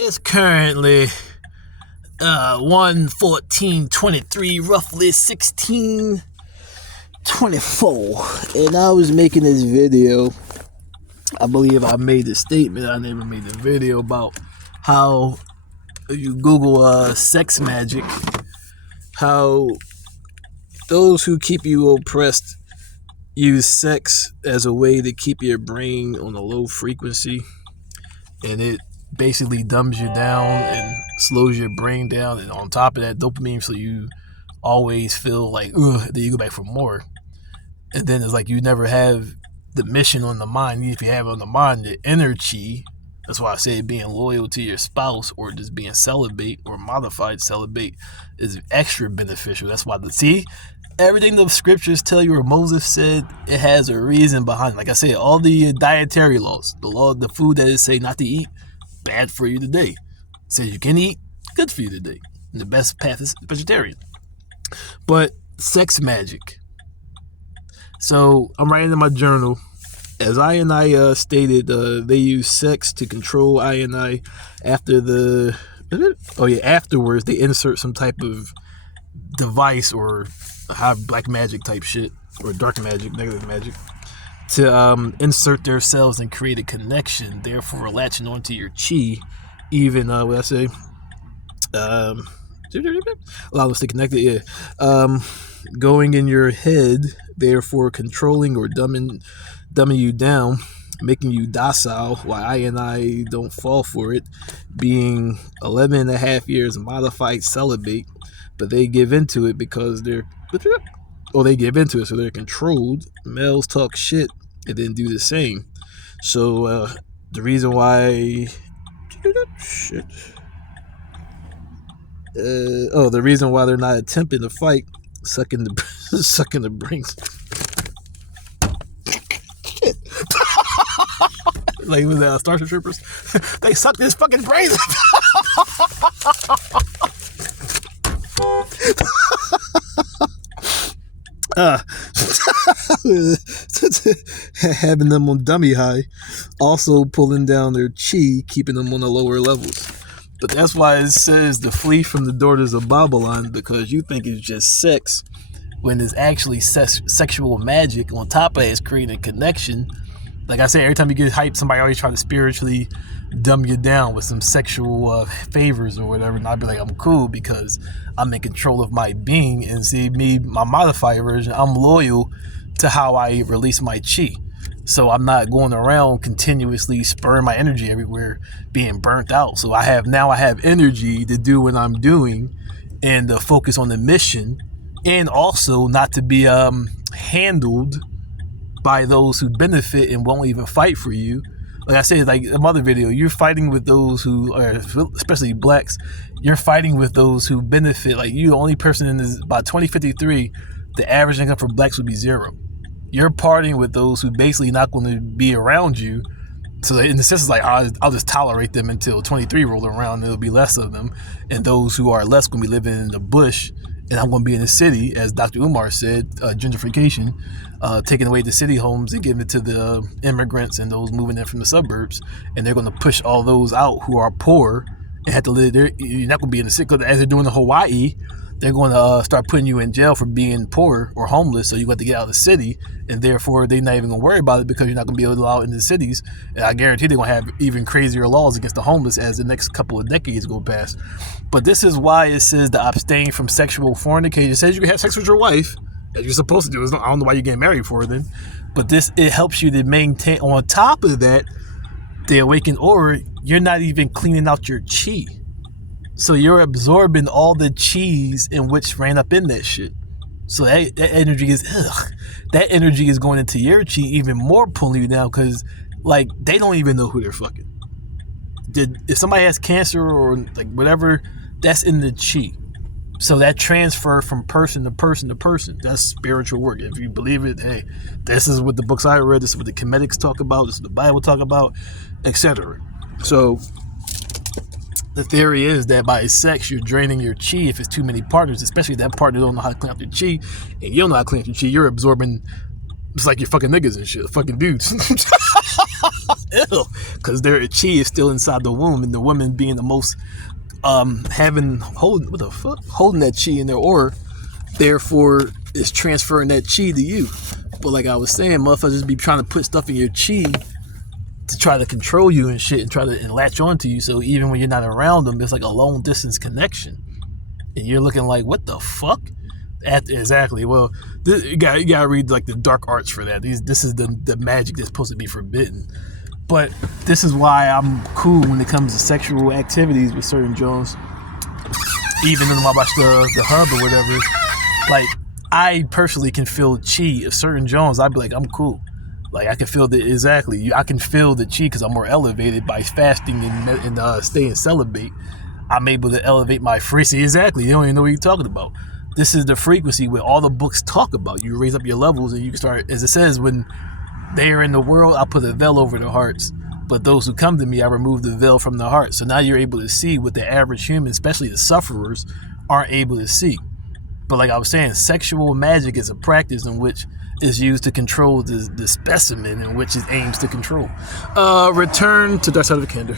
It's currently 1:14:23, roughly 16:24, and I was making this video. I believe I made the statement. I never made the video about how you Google sex magic, how those who keep you oppressed use sex as a way to keep your brain on a low frequency, and it basically dumbs you down and slows your brain down, and on top of that, dopamine, so you always feel like ugh, then you go back for more. And then it's like you never have the mission on the mind. If you have on the mind the inner chi, that's why I say being loyal to your spouse or just being celibate or modified celibate is extra beneficial. That's why everything the scriptures tell you, or Moses said, it has a reason behind it. Like I said, all the dietary laws, the food that it say not to eat, bad for you today. It says you can eat, good for you today. And the best path is vegetarian. But sex magic. So I'm writing in my journal, as I and I stated, they use sex to control I and I. Afterwards they insert some type of device or black magic type shit, or dark magic, negative magic, to insert themselves and create a connection, therefore latching onto your chi, even allow us to connect it, going in your head, therefore controlling or dumbing you down, making you docile, while I and I don't fall for it, being 11 and a half years modified celibate, but they give into it because they're so they're controlled. Males talk shit and then do the same. So the reason why the reason why they're not attempting to fight, sucking the brains. Shit. Like with Starship Troopers, they suck this fucking brains. Having them on dummy high, also pulling down their chi, keeping them on the lower levels. But that's why it says to flee from the daughters of Babylon, because you think it's just sex when it's actually sexual magic. On top of it, it's creating a connection. Like I said, every time you get hyped, somebody always try to spiritually dumb you down with some sexual favors or whatever, and I'd be like, I'm cool because I'm in control of my being. And see, me, my modified version, I'm loyal to how I release my chi. So I'm not going around continuously spurring my energy everywhere, being burnt out. So I have energy to do what I'm doing and to focus on the mission, and also not to be handled by those who benefit and won't even fight for you. Like I said, like a other video, you're fighting with those who are, especially blacks, you're fighting with those who benefit. Like you, the only person in this, by 2053, the average income for blacks would be 0. You're partying with those who basically not going to be around you. So in the sense, it's like, I'll just tolerate them until 23 roll around, and there'll be less of them. And those who are less going to be living in the bush, and I'm going to be in the city, as Dr. Umar said, gentrification, taking away the city homes and giving it to the immigrants and those moving in from the suburbs. And they're going to push all those out who are poor and have to live there. You're not going to be in the city, because as they're doing in Hawaii, they're going to start putting you in jail for being poor or homeless, so you got to get out of the city, and therefore they're not even going to worry about it because you're not going to be able to allow it in the cities. And I guarantee they're going to have even crazier laws against the homeless as the next couple of decades go past. But this is why it says to abstain from sexual fornication. It says you can have sex with your wife, as you're supposed to do. I don't know why you're getting married for it then. But it helps you to maintain, on top of that, the awakened aura. You're not even cleaning out your chi. So you're absorbing all the cheese in which ran up in that shit. So that energy is, that energy is going into your chi, even more pulling you down, because like they don't even know who they're fucking. If somebody has cancer or like whatever, that's in the chi. So that transfer from person to person to person, that's spiritual work. If you believe it, hey, this is what the books I read, this is what the Comedics talk about, this is what the Bible talk about, etc. So the theory is that by sex, you're draining your chi. If it's too many partners, especially if that partner don't know how to clean out their chi, and you don't know how to clean out your chi, you're absorbing. It's like you're fucking niggas and shit, fucking dudes. Ew, because their chi is still inside the womb, and the woman being the most holding that chi in their aura, therefore is transferring that chi to you. But like I was saying, motherfuckers be trying to put stuff in your chi to try to control you and shit, and try to latch onto you. So even when you're not around them, it's like a long distance connection, and you're looking like, what the fuck? Exactly. Well, you gotta read like the dark arts for that. This is the magic that's supposed to be forbidden. But this is why I'm cool when it comes to sexual activities with certain Jones. Even when I watch the Hub or whatever, like I personally can feel chi of certain Jones. I'd be like, I'm cool. Like I can feel I can feel the chi because I'm more elevated by fasting and staying celibate. I'm able to elevate my frequency. Exactly. You don't even know what you're talking about. This is the frequency where all the books talk about. You raise up your levels and you can start, as it says, when they are in the world, I put a veil over their hearts. But those who come to me, I remove the veil from their hearts. So now you're able to see what the average human, especially the sufferers, aren't able to see. But like I was saying, sexual magic is a practice in which is used to control the specimen in which it aims to control. Return to Dark Side of the Candor.